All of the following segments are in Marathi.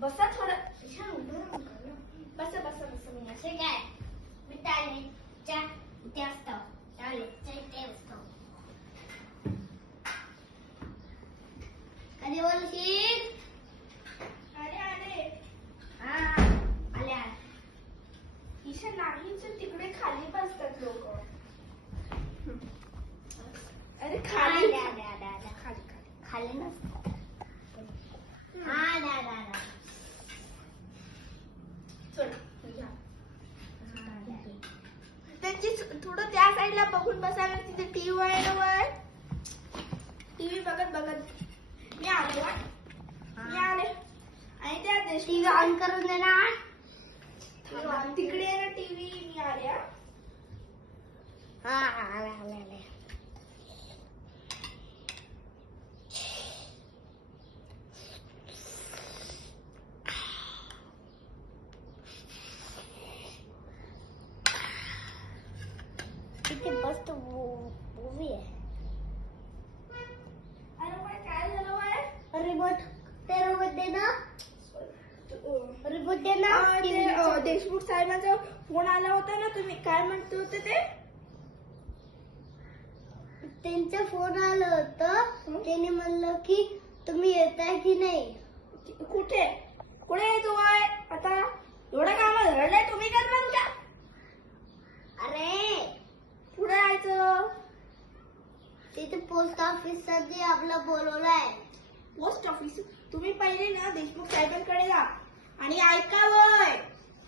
बसा थोडं छान उभं राहून करा. बसा बसा बसा मी असे काय मी टाळीच्या इथे असतो टाळीच्या इथे असतो कधी बोलशील अरे अरे हा आल्या ईशा नाहीच तिकडे खाली बसतात लोक. अरे खाली द्या द्या द्या द्या खाली खाली खाली नसतं हा द्या द्या द्या चल घ्या. हा, द्या. त्यांची थोडं त्या साईडला बघून बसायला. तिथे टीव्ही आहे ना वर. टीव्ही बघत बघत मी आले वा. मी आले आणि त्या टीव्ही ऑन करून दे ना तिकडे आहे ना टीव्ही. मी आल्या. हा आले आले आले किती मस्त मूवी आहे. अरे बाई, काय झालं बाय. रिमोट ते रिमोट दे ना रिमोट दे ना ते देशमुख साहेबांचा फोन आला होता ना. तुम्ही काय म्हणते होते ते. त्यांचा फोन आलं होतं. त्याने म्हणलं की तुम्ही येताय की नाही. कुठे कुठे आहे तू आहे आता. एवढं काम धरलंय तुम्ही करणार का. अरे पुढे यायचं. तिथे पोस्ट ऑफिस साठी आपलं बोलवलंय. Post office. तुम्ही पहिले ना देशमुख साहेबांकडे जा आणि ऐकावंय.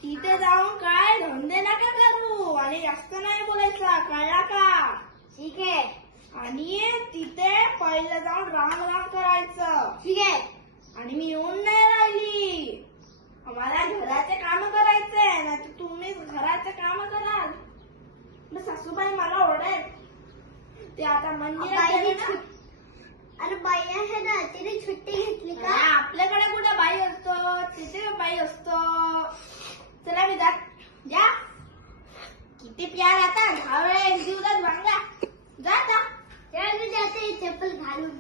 तिथे जाऊन काय धंदे नका करू आणि जास्त नाही बोलायचा. कळला का. ठीक आहे आणि तिथे पहिलं जाऊन राम राम करायचं. ठीक आहे आणि मी येऊन नाही राहिली. आम्हाला घराचे काम करायचे ना. तुम्ही घराचे काम कराल. मग सासूबाई मला ओरडेल. ते आता मंदिरात गेले ना. अरे बाई आहे ना तिने सुट्टी घेतली का. आपल्याकडे कुठे बाई असतो. तिथे बाई असतो. चला मी जात जा. किती प्यार आता घावळे जीवदात वांगा. जा जा. चल मी जाते चप्पल घालून.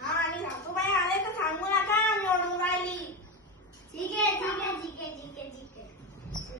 हा आणि सासूबाई आले तर सांगू नका मी ओढून राहिली. ठीक आहे ठीक आहे ठीक आहे ठीक आहे ठीक आहे.